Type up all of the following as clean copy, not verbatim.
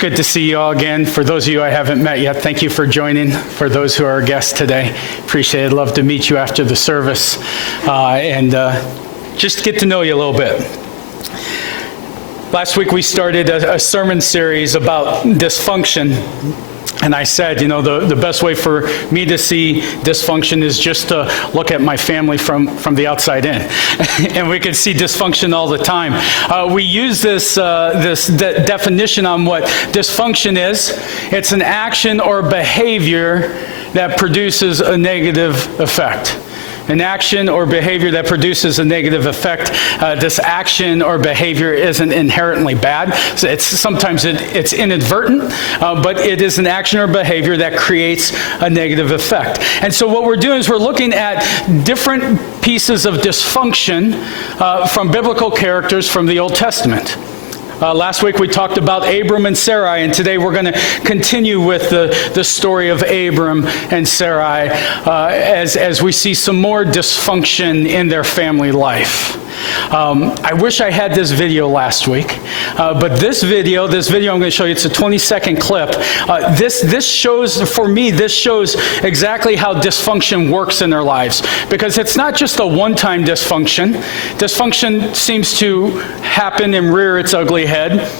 good to see you all again. For those of you I haven't met yet, thank you for joining. For those who are our guests today, appreciate it. Love to meet you after the service and just get to know you a little bit. Last week we started a sermon series about dysfunction. And I said, the best way for me to see dysfunction is just to look at my family from the outside in. And we can see dysfunction all the time. We use this definition on what dysfunction is. It's an action or behavior that produces a negative effect. An action or behavior that produces a negative effect. This action or behavior isn't inherently bad. Sometimes it's inadvertent, but it is an action or behavior that creates a negative effect. And so what we're doing is we're looking at different pieces of dysfunction from biblical characters from the Old Testament. Last week we talked about Abram and Sarai, and today we're going to continue with the story of Abram and Sarai as we see some more dysfunction in their family life. I wish I had this video last week, but this video I'm going to show you, it's a 20-second clip. This shows exactly how dysfunction works in their lives, because it's not just a one-time dysfunction. Dysfunction seems to happen and rear its ugly head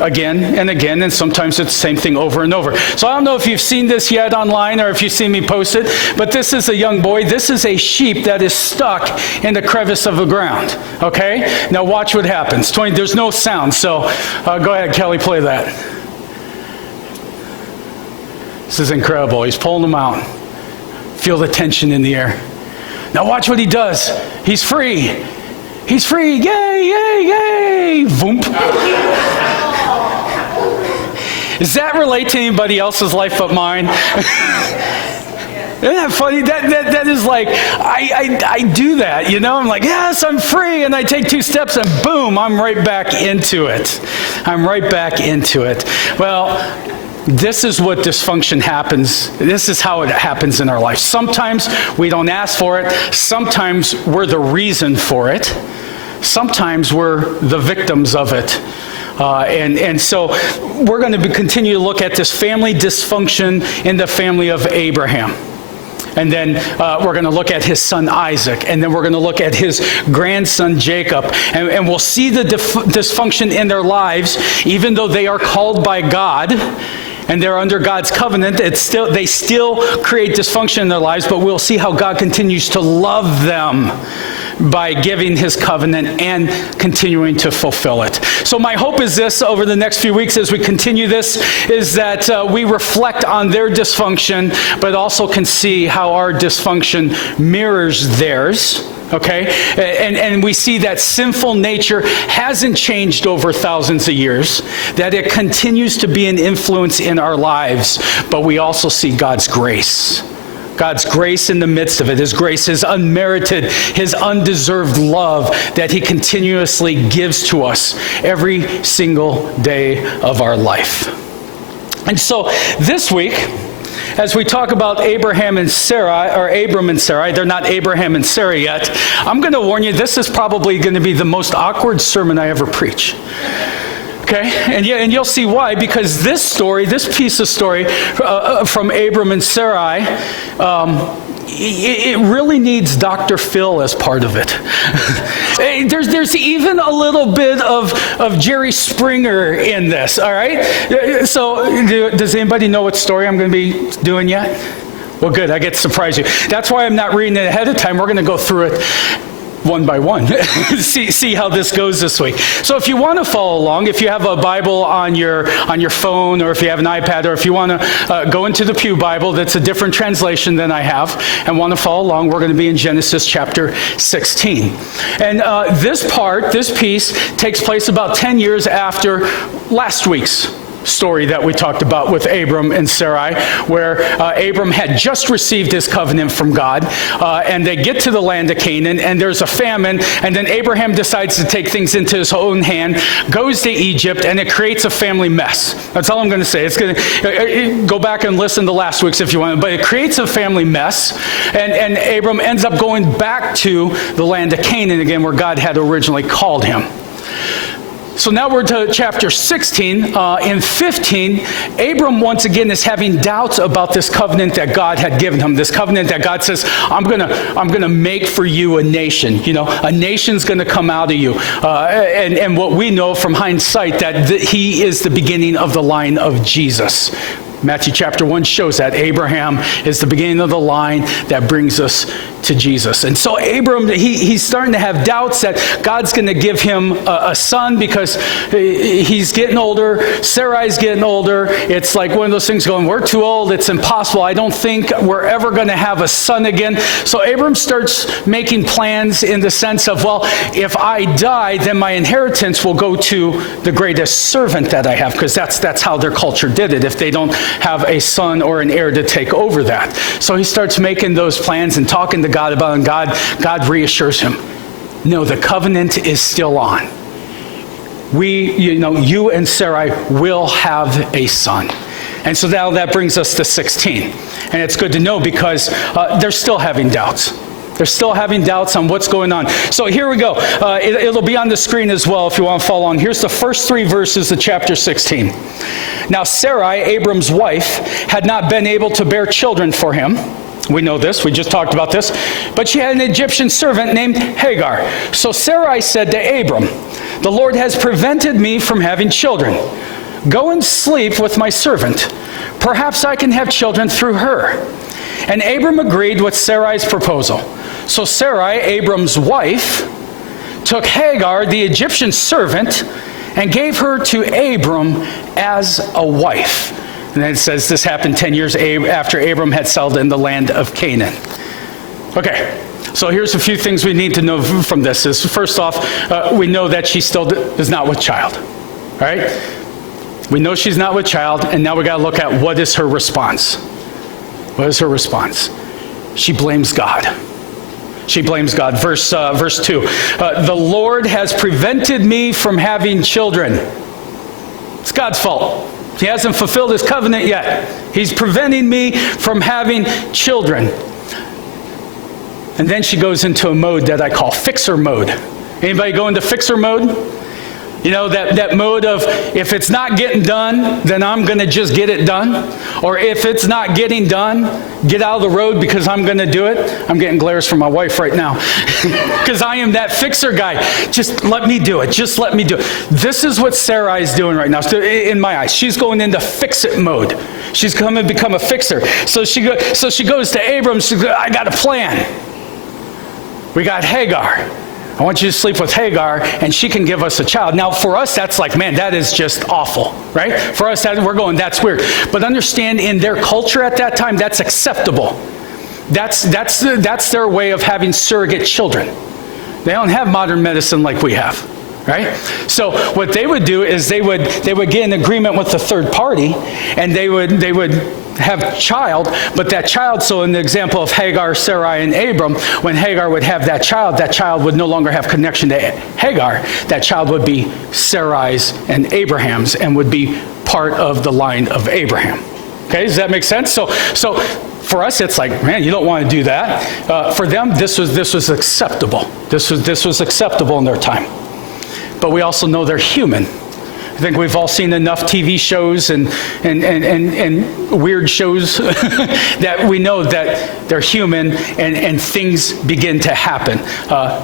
again and again, and sometimes it's the same thing over and over. So I don't know if you've seen this yet online or if you've seen me post it, but this is a young boy. This is a sheep that is stuck in the crevice of the ground, okay? Now watch what happens. There's no sound, so go ahead, Kelly, play that. This is incredible. He's pulling them out. Feel the tension in the air. Now watch what he does. He's free. He's free. Yay, yay, yay. Voomp. Does that relate to anybody else's life but mine? Isn't that funny? That is like, I do that, I'm like, yes, I'm free. And I take 2 steps and boom, I'm right back into it. Well, this is what dysfunction happens. This is how it happens in our life. Sometimes we don't ask for it. Sometimes we're the reason for it. Sometimes we're the victims of it. And so we're going to continue to look at this family dysfunction in the family of Abraham. And then we're going to look at his son Isaac. And then we're going to look at his grandson Jacob. And we'll see the dysfunction in their lives, even though they are called by God and they're under God's covenant. They still create dysfunction in their lives, but we'll see how God continues to love them by giving his covenant and continuing to fulfill it. So my hope is this, over the next few weeks as we continue this, is that we reflect on their dysfunction, but also can see how our dysfunction mirrors theirs. Okay? And we see that sinful nature hasn't changed over thousands of years, that it continues to be an influence in our lives, but we also see God's grace. God's grace in the midst of it, his grace, his unmerited, his undeserved love that he continuously gives to us every single day of our life. And so this week, as we talk about Abram and Sarai, they're not Abraham and Sarah yet, I'm going to warn you, this is probably going to be the most awkward sermon I ever preach. Okay, and you'll see why, because this piece of story from Abram and Sarai, it really needs Dr. Phil as part of it. There's even a little bit of Jerry Springer in this, all right? So does anybody know what story I'm going to be doing yet? Well, good, I get to surprise you. That's why I'm not reading it ahead of time. We're going to go through it one by one. see how this goes this week. So if you want to follow along, if you have a Bible on your phone, or if you have an iPad, or if you want to go into the Pew Bible, that's a different translation than I have, and want to follow along, we're going to be in Genesis chapter 16. And this piece takes place about 10 years after last week's story that we talked about with Abram and Sarai, where Abram had just received his covenant from God, and they get to the land of Canaan, and there's a famine, and then Abraham decides to take things into his own hand, goes to Egypt, and it creates a family mess. That's all I'm going to say. It's going to go back and listen to last week's if you want, but it creates a family mess, and Abram ends up going back to the land of Canaan again, where God had originally called him. So now we're to chapter 16. In 15, Abram once again is having doubts about this covenant that God had given him. This covenant that God says, I'm gonna make for you a nation. You know, a nation's gonna come out of you. And what we know from hindsight, that he is the beginning of the line of Jesus. Matthew chapter 1 shows that Abraham is the beginning of the line that brings us to Jesus. And so Abram, he's starting to have doubts that God's going to give him a son because he's getting older. Sarai's getting older. It's like one of those things going, we're too old. It's impossible. I don't think we're ever going to have a son again. So Abram starts making plans in the sense of, well, if I die, then my inheritance will go to the greatest servant that I have, because that's how their culture did it. If they don't have a son or an heir to take over that. So he starts making those plans and talking to God about it, and God reassures him, no, the covenant is still on. You and Sarai will have a son. And so now that brings us to 16. And it's good to know because they're still having doubts. They're still having doubts on what's going on. So here we go. It'll be on the screen as well if you want to follow on. Here's the first 3 verses of chapter 16. Now Sarai, Abram's wife, had not been able to bear children for him. We know this. We just talked about this. But she had an Egyptian servant named Hagar. So Sarai said to Abram, the Lord has prevented me from having children. Go and sleep with my servant. Perhaps I can have children through her. And Abram agreed with Sarai's proposal. So Sarai, Abram's wife, took Hagar, the Egyptian servant, and gave her to Abram as a wife. And then it says this happened 10 years after Abram had settled in the land of Canaan. Okay, so here's a few things we need to know from this. First off, we know that she still is not with child. All right? We know she's not with child, and now we got to look at what is her response. What is her response? She blames God. She blames God. Verse 2. The Lord has prevented me from having children. It's God's fault. He hasn't fulfilled his covenant yet. He's preventing me from having children. And then she goes into a mode that I call fixer mode. Anybody go into fixer mode? You know, that mode of, if it's not getting done, then I'm going to just get it done. Or if it's not getting done, get out of the road because I'm going to do it. I'm getting glares from my wife right now. Because I am that fixer guy. Just let me do it. Just let me do it. This is what Sarai is doing right now. In my eyes, she's going into fix-it mode. She's going to become a fixer. So she goes to Abram. She goes, I got a plan. We got Hagar. I want you to sleep with Hagar, and she can give us a child. Now, for us, that's like, man, that is just awful, right? For us, we're going, that's weird. But understand, in their culture at that time, that's acceptable. That's their way of having surrogate children. They don't have modern medicine like we have, right? So what they would do is they would get an agreement with the third party, and they would have a child, but that child, so in the example of Hagar, Sarai, and Abram, when Hagar would have that child would no longer have connection to Hagar. That child would be Sarai's and Abraham's and would be part of the line of Abraham. Okay, does that make sense? So for us, it's like, man, you don't want to do that. For them, this was acceptable. This was acceptable in their time. But we also know they're human. I think we've all seen enough TV shows and weird shows that we know that they're human and things begin to happen.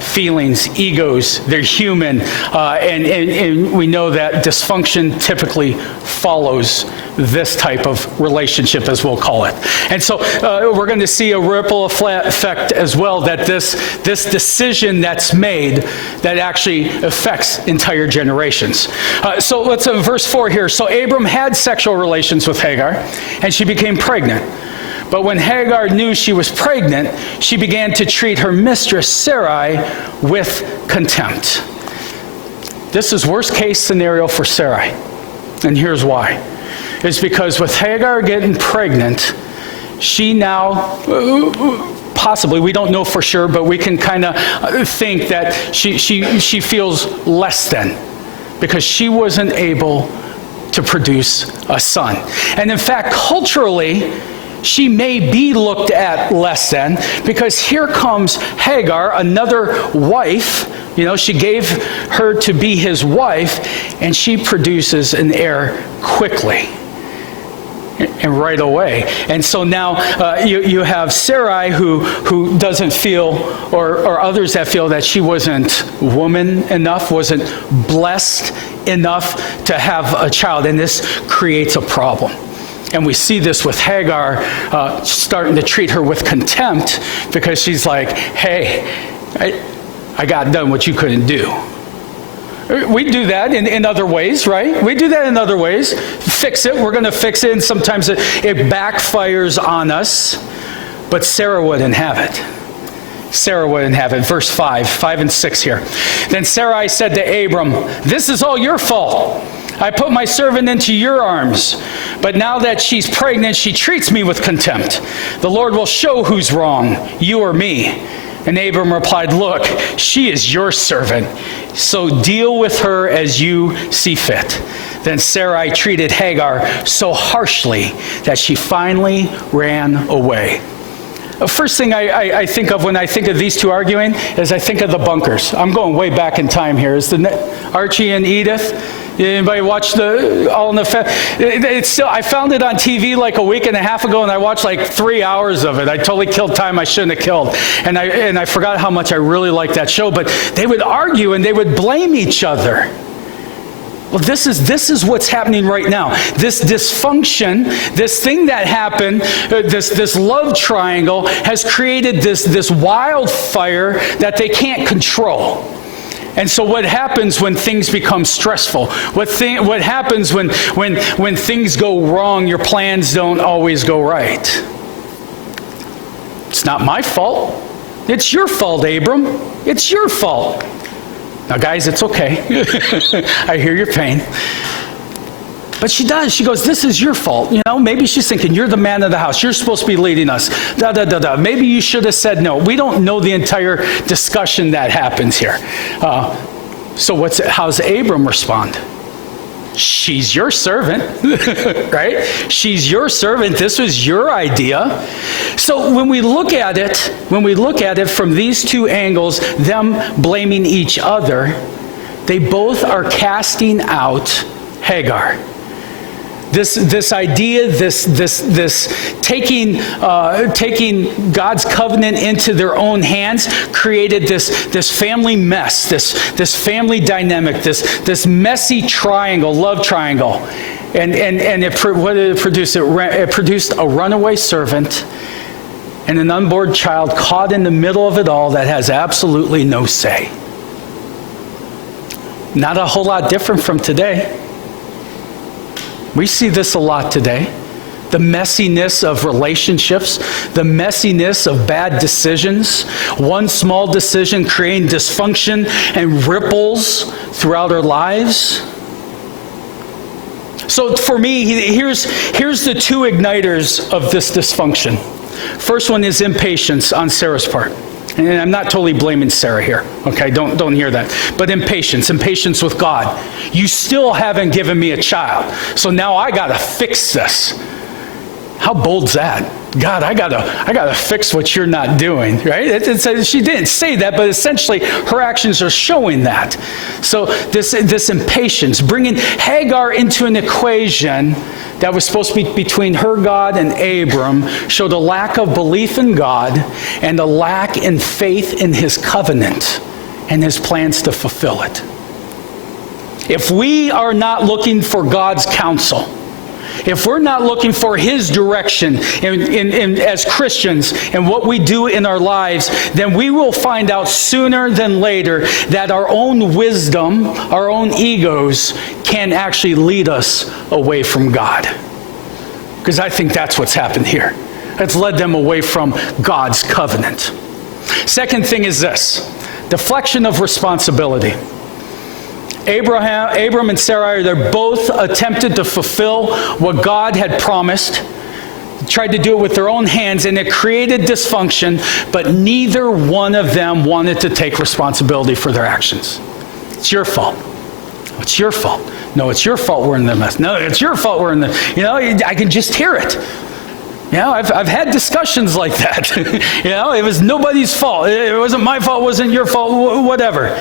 Feelings, egos, they're human. And we know that dysfunction typically follows this type of relationship, as we'll call it. And so we're going to see a ripple effect as well, that this decision that's made that actually affects entire generations. So let's verse 4 here. So Abram had sexual relations with Hagar, and she became pregnant. But when Hagar knew she was pregnant, she began to treat her mistress Sarai with contempt. This is worst case scenario for Sarai. And here's why. It's because with Hagar getting pregnant, she now, possibly, we don't know for sure, but we can kind of think that she feels less than, because she wasn't able to produce a son. And in fact, culturally, she may be looked at less than, because here comes Hagar, another wife, She gave her to be his wife, and she produces an heir quickly and right away. And so now you have Sarai who doesn't feel, or others that feel that she wasn't woman enough, wasn't blessed enough to have a child. And this creates a problem. And we see this with Hagar starting to treat her with contempt because she's like, hey, I got done what you couldn't do. We do that in other ways, right? We do that in other ways. Fix it. We're going to fix it. And sometimes it backfires on us. But Sarah wouldn't have it. Sarah wouldn't have it. Verse 5 and 6 here. Then Sarai said to Abram, this is all your fault. I put my servant into your arms, but now that she's pregnant, she treats me with contempt. The Lord will show who's wrong, you or me. And Abram replied, look, she is your servant, so deal with her as you see fit. Then Sarai treated Hagar so harshly that she finally ran away. The first thing I think of when I think of these two arguing is I think of the bunkers. I'm going way back in time here. Is Archie and Edith? Anybody watch the All in the It's still, I found it on TV like a week and a half ago, and I watched like 3 hours of it. I totally killed time I shouldn't have killed, and I forgot how much I really liked that show. But they would argue and they would blame each other. Well, this is what's happening right now. This dysfunction, this thing that happened, this love triangle has created this wildfire that they can't control. And so what happens when things become stressful? What happens when things go wrong, your plans don't always go right? It's not my fault. It's your fault, Abram. It's your fault. Now, guys, it's okay. I hear your pain. But she does. She goes, this is your fault. Maybe she's thinking, you're the man of the house. You're supposed to be leading us. Maybe you should have said no. We don't know the entire discussion that happens here. So how's Abram respond? She's your servant, right? She's your servant. This was your idea. So when we look at it from these two angles, them blaming each other, they both are casting out Hagar. This idea, this taking God's covenant into their own hands created this family mess, this family dynamic, this messy triangle, love triangle, and what did it produce? It produced a runaway servant and an unborn child caught in the middle of it all that has absolutely no say. Not a whole lot different from today. We see this a lot today. The messiness of relationships, the messiness of bad decisions, one small decision creating dysfunction and ripples throughout our lives. So for me, here's the two igniters of this dysfunction. First one is impatience on Sarah's part. And I'm not totally blaming Sarah here, okay? Don't hear that. But impatience with God. You still haven't given me a child, so now I gotta fix this. How bold's that? God, I gotta fix what you're not doing, right? She didn't say that, but essentially her actions are showing that. So this impatience, bringing Hagar into an equation that was supposed to be between her God and Abram, showed a lack of belief in God and a lack in faith in his covenant and his plans to fulfill it. If we are not looking for God's counsel, if we're not looking for his direction as Christians and what we do in our lives, then we will find out sooner than later that our own wisdom, our own egos can actually lead us away from God. Because I think that's what's happened here. It's led them away from God's covenant. Second thing is this: deflection of responsibility. Abram and Sarai, they're both attempted to fulfill what God had promised, tried to do it with their own hands, and it created dysfunction, but neither one of them wanted to take responsibility for their actions. It's your fault. It's your fault. No, it's your fault we're in the mess. No, it's your fault we're in the, I can just hear it. I've had discussions like that. It was nobody's fault. It wasn't my fault, it wasn't your fault, whatever.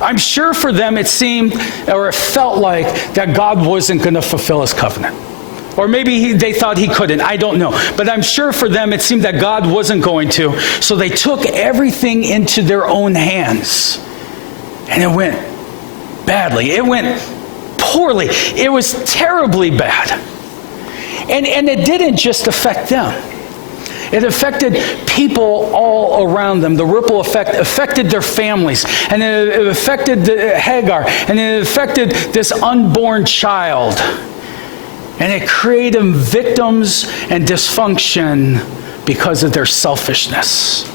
I'm sure for them it seemed, or it felt like, that God wasn't going to fulfill his covenant. Or maybe they thought he couldn't. I don't know. But I'm sure for them it seemed that God wasn't going to. So they took everything into their own hands. And it went badly. It went poorly. It was terribly bad. And it didn't just affect them. It affected people all around them. The ripple effect affected their families. And it affected Hagar. And it affected this unborn child. And it created victims and dysfunction because of their selfishness.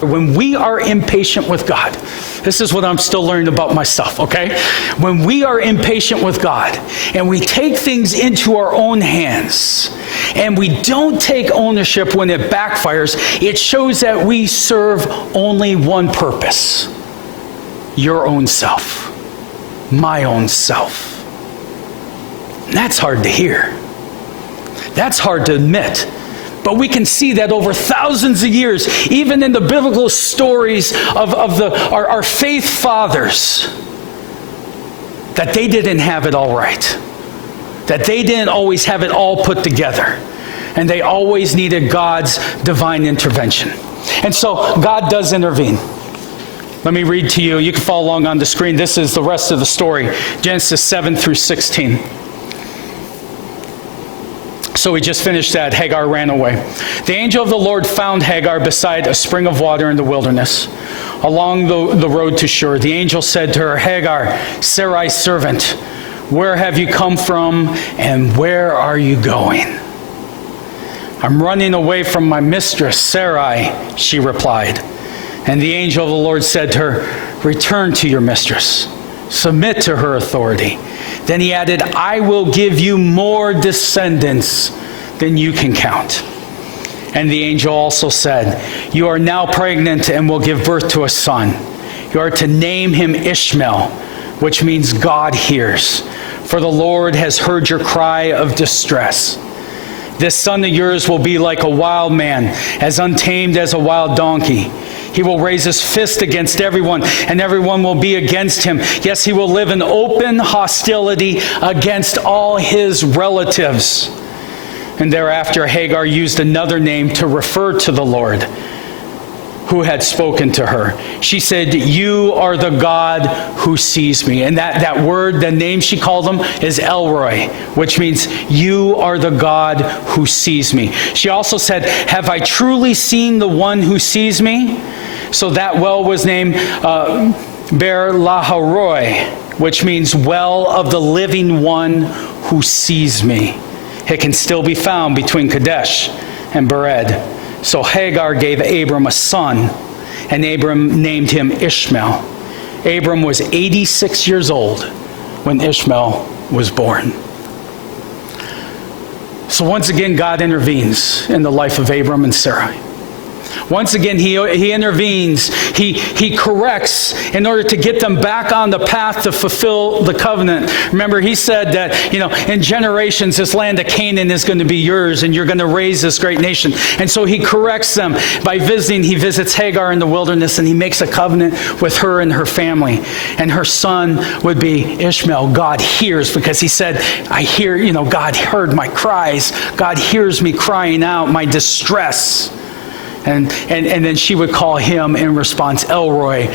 When we are impatient with God, this is what I'm still learning about myself, okay? When we are impatient with God and we take things into our own hands and we don't take ownership when it backfires, it shows that we serve only one purpose: your own self, my own self. And that's hard to hear. That's hard to admit. But we can see that over thousands of years, even in the biblical stories of our faith fathers, that they didn't have it all right. That they didn't always have it all put together. And they always needed God's divine intervention. And so God does intervene. Let me read to you. You can follow along on the screen. This is the rest of the story. Genesis 7 through 16. So we just finished that. Hagar ran away. The angel of the Lord found Hagar beside a spring of water in the wilderness, along the road to Shur. The angel said to her, Hagar, Sarai's servant, where have you come from and where are you going? I'm running away from my mistress, Sarai, she replied. And the angel of the Lord said to her, return to your mistress. Submit to her authority. Then he added, I will give you more descendants than you can count. And the angel also said, you are now pregnant and will give birth to a son. You are to name him Ishmael, which means God hears. For the Lord has heard your cry of distress. This son of yours will be like a wild man, as untamed as a wild donkey. He will raise his fist against everyone, and everyone will be against him. Yes, he will live in open hostility against all his relatives. And thereafter, Hagar used another name to refer to the Lord who had spoken to her. She said, you are the God who sees me. And that word, the name she called him, is Elroy, which means you are the God who sees me. She also said, have I truly seen the one who sees me? So that well was named Ber Laharoi, which means well of the living one who sees me. It can still be found between Kadesh and Bered. So Hagar gave Abram a son, and Abram named him Ishmael. Abram was 86 years old when Ishmael was born. So once again, God intervenes in the life of Abram and Sarai. Once again, he intervenes. He corrects in order to get them back on the path to fulfill the covenant. Remember, he said that, in generations, this land of Canaan is going to be yours, and you're going to raise this great nation. And so he corrects them by visiting. He visits Hagar in the wilderness, and he makes a covenant with her and her family. And her son would be Ishmael. God hears, because he said, I hear, God heard my cries. God hears me crying out my distress. And then she would call him in response Elroy,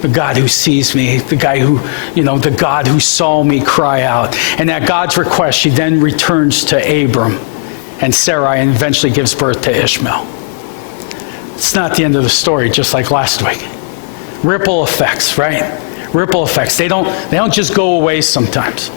the God who sees me, the guy who, the God who saw me cry out. And at God's request, she then returns to Abram and Sarai and eventually gives birth to Ishmael. It's not the end of the story, just like last week. Ripple effects, right? Ripple effects. They don't just go away sometimes.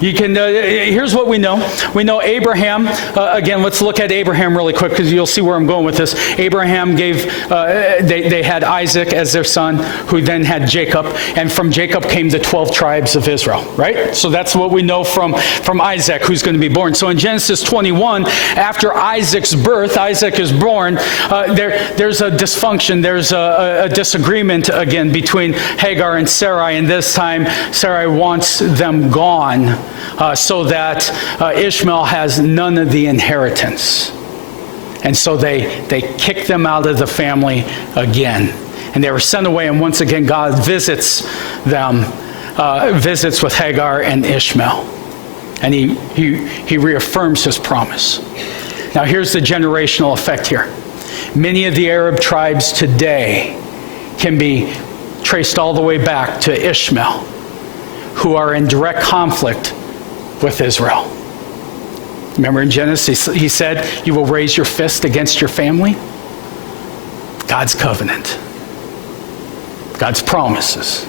You can. Here's what we know. We know Abraham. Again, let's look at Abraham really quick because you'll see where I'm going with this. Abraham gave. They had Isaac as their son, who then had Jacob, and from Jacob came the 12 tribes of Israel. Right. So that's what we know from Isaac, who's going to be born. So in Genesis 21, after Isaac's birth, Isaac is born. There's a dysfunction. There's a disagreement again between Hagar and Sarai, and this time Sarai wants them gone. So that Ishmael has none of the inheritance. And so they kicked them out of the family again. And they were sent away, and once again God visits them, visits with Hagar and Ishmael. And he reaffirms his promise. Now here's the generational effect here. Many of the Arab tribes today can be traced all the way back to Ishmael, who are in direct conflict with Israel. Remember in Genesis, he said, you will raise your fist against your family? God's covenant. God's promises.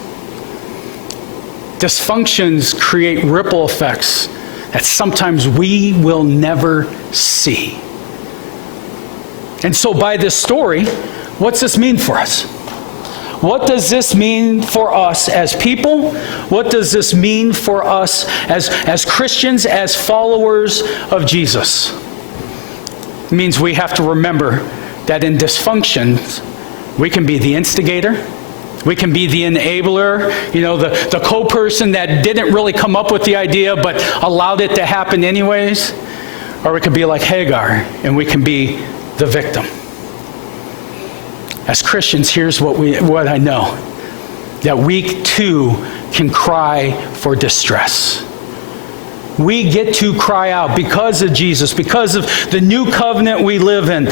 Dysfunctions create ripple effects that sometimes we will never see. And so by this story, what's this mean for us? What does this mean for us as people? What does this mean for us as Christians, as followers of Jesus? It means we have to remember that in dysfunctions, we can be the instigator. We can be the enabler, the co-person that didn't really come up with the idea but allowed it to happen anyways. Or we could be like Hagar and we can be the victim. As Christians, here's what I know. That we too can cry for distress. We get to cry out because of Jesus, because of the new covenant we live in.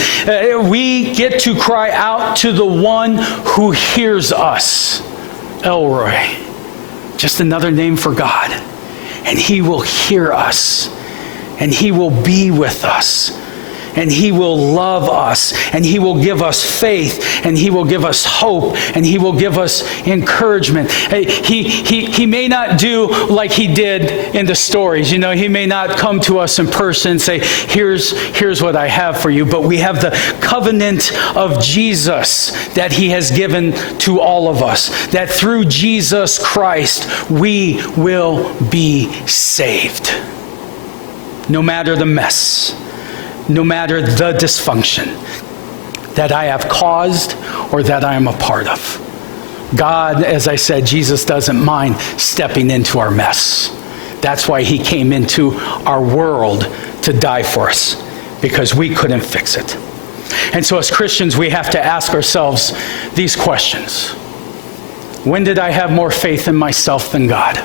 We get to cry out to the one who hears us. Elroy, just another name for God. And he will hear us, and he will be with us, and he will love us, and he will give us faith, and he will give us hope, and he will give us encouragement. He may not do like he did in the stories. He may not come to us in person and say, here's what I have for you. But we have the covenant of Jesus that he has given to all of us, that through Jesus Christ we will be saved. No matter the mess, no matter the dysfunction that I have caused or that I am a part of. God, as I said, Jesus doesn't mind stepping into our mess. That's why he came into our world to die for us, because we couldn't fix it. And so as Christians, we have to ask ourselves these questions. When did I have more faith in myself than God?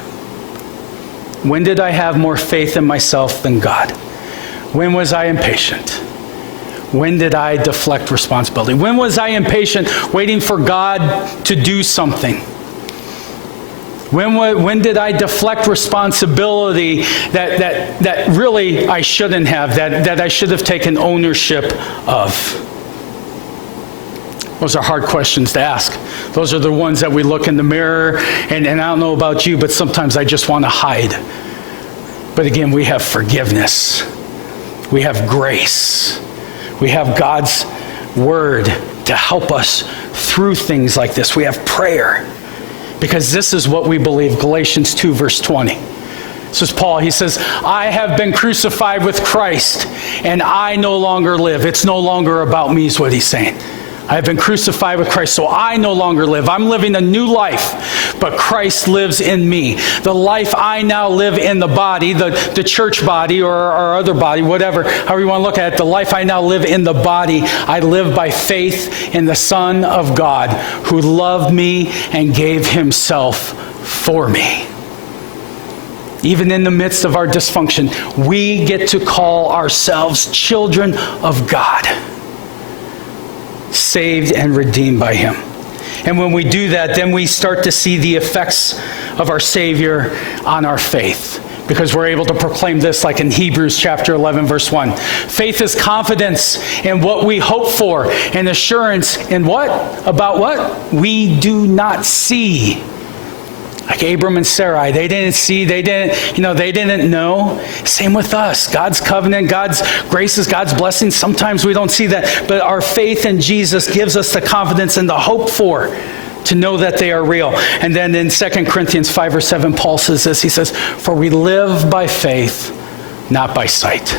When did I have more faith in myself than God? When was I impatient? When did I deflect responsibility? When was I impatient waiting for God to do something? When did I deflect responsibility that really I shouldn't have, that I should have taken ownership of? Those are hard questions to ask. Those are the ones that we look in the mirror, and I don't know about you, but sometimes I just want to hide. But again, we have forgiveness. We have grace. We have God's word to help us through things like this. We have prayer, because this is what we believe. Galatians 2, verse 20. This is Paul. He says, I have been crucified with Christ, and I no longer live. It's no longer about me, is what he's saying. I have been crucified with Christ, so I no longer live. I'm living a new life, but Christ lives in me. The life I now live in the body, the church body or our other body, whatever, however you want to look at it, the life I now live in the body, I live by faith in the Son of God, who loved me and gave himself for me. Even in the midst of our dysfunction, we get to call ourselves children of God, saved and redeemed by him. And when we do that, then we start to see the effects of our Savior on our faith, because we're able to proclaim this like in Hebrews chapter 11, verse 1. Faith is confidence in what we hope for, and assurance in what? About what? We do not see. Like Abram and Sarai, they didn't see, they didn't know. Same with us. God's covenant, God's graces, God's blessings. Sometimes we don't see that, but our faith in Jesus gives us the confidence and the hope for, to know that they are real. And then in 2 Corinthians 5 or 7, Paul says this. He says, for we live by faith, not by sight.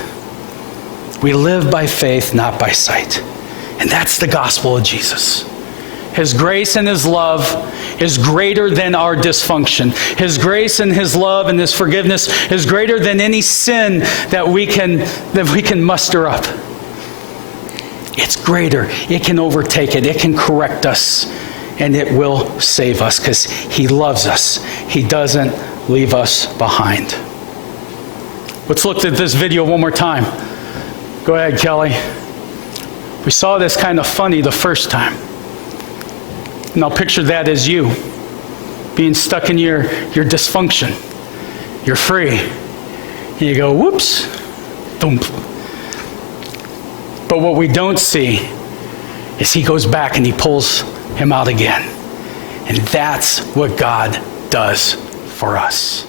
We live by faith, not by sight. And that's the gospel of Jesus. His grace and his love is greater than our dysfunction. His grace and his love and his forgiveness is greater than any sin that we can muster up. It's greater. It can overtake it. It can correct us. And it will save us because he loves us. He doesn't leave us behind. Let's look at this video one more time. Go ahead, Kelly. We saw this kind of funny the first time. Now picture that as you being stuck in your dysfunction. You're free. And you go, whoops, thump. But what we don't see is he goes back and he pulls him out again. And that's what God does for us.